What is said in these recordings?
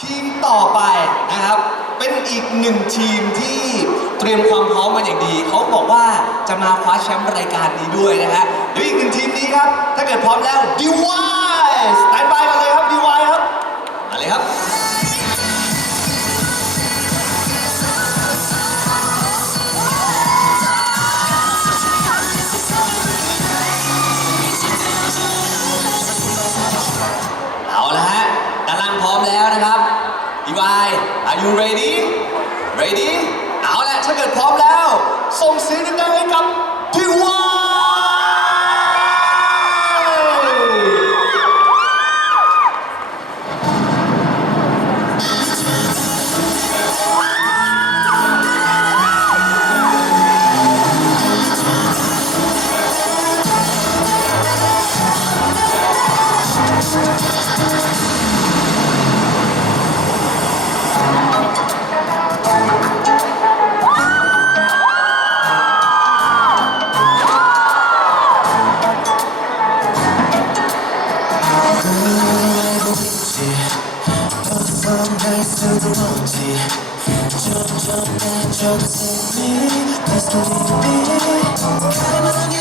ทีมต่อไปนะครับ เป็นอีกหนึ่งทีมที่เตรียมความพร้อมมาอย่างดี เขาบอกว่าจะมาคว้าแชมป์รายการนี้ด้วยนะฮะเดี๋ยวอีกหนึ่งทีมนี้ครับ ถ้าเกิดพร้อมแล้วดีวายสแตนบ are you ready ready เอาละถ้าเกิดพร้อมแล้ว ส่งเสียงดังๆให้กับดีว 어젯밤 나의 수도 없지 점점 내적은 생리 Let's believe it 가만하게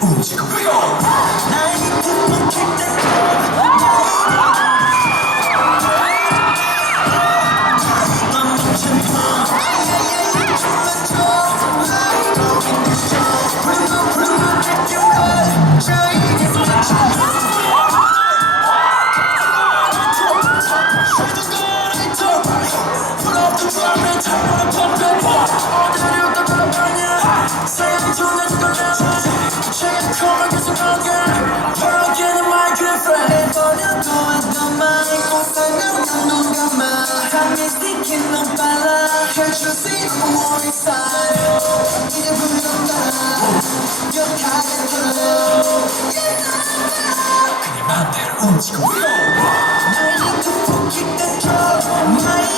움직여 맘대로 움직여. 날 이렇게 포기 떼줘. 나이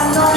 아, 안 나.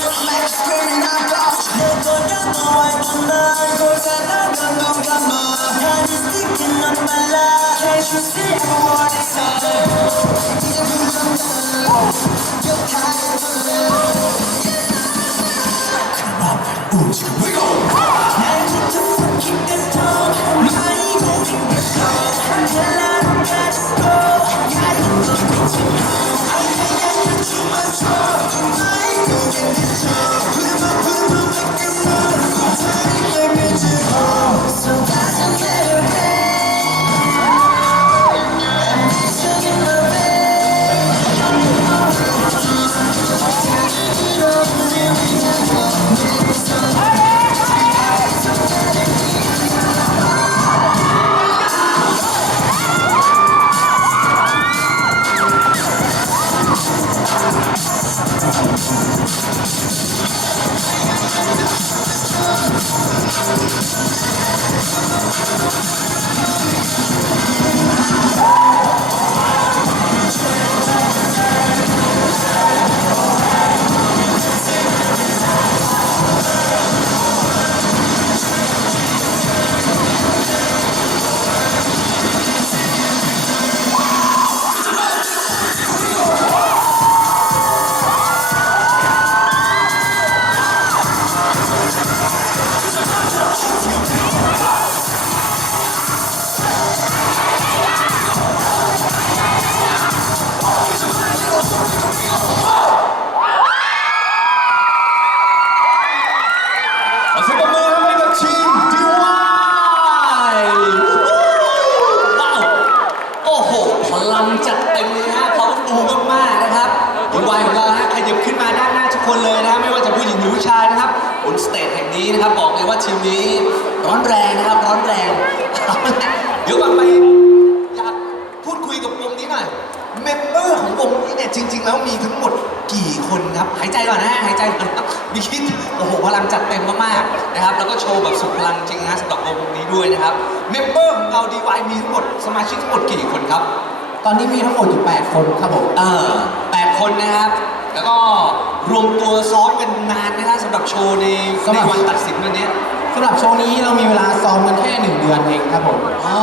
ทีมนี้ร้อนแรงนะครับร้อนแรงเอาละเดี๋ยวก่อนไปอยากพูดคุยกับวงนี้หน่อยเมมเบอร์ของวงนี้เนี่ยจริง ๆ แล้วมีทั้งหมดกี่คนครับหายใจก่อนนะหายใจก่อนครับมีคิดโอ้โหพลังจัดเต็มมากๆนะครับ แล้วก็โชว์แบบสุดพลังจริงนะสำหรับวงนี้ด้วยนะครับเมมเบอร์ของเราดีวมีทั้งหมดสมาชิกทั้งหมดกี่คนครับ ตอนนี้มีทั้งหมดอยู่8คนครับผมเออแปดคนนะครับ แล้วก็ รวมตัวซ้อมกันนานนะครับสำหรับโชว์ในในวันตัดสินวันเนี้ยสำหรับโชว์นี้เรามีเวลาซ้อมกันแค่1เดือนเองครับผม อ๋อ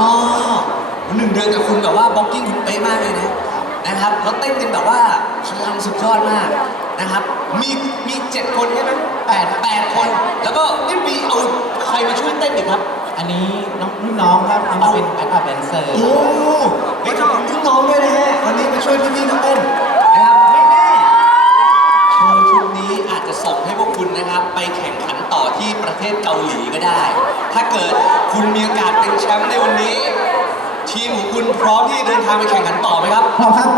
หนึ่งเดือนกับคุณแบบว่าบล็อกกิ้งคุณเป๊ะมากเลยนะนะครับแล้วเต้นกันแบบว่าพลังสุดยอดมากนะครับ มีมีเจ็ดคนใช่ไหมแปดแปดคน แล้วก็นี่มีเอาใครมาช่วยเต้นอีกครับ อันนี้น้องรุ่นน้องครับเอามาเป็นแอดอัพแดนเซอร์โอ้ ร้อมที่เดินทางไปแข่งขันต่อไหมครับพร้อมครับ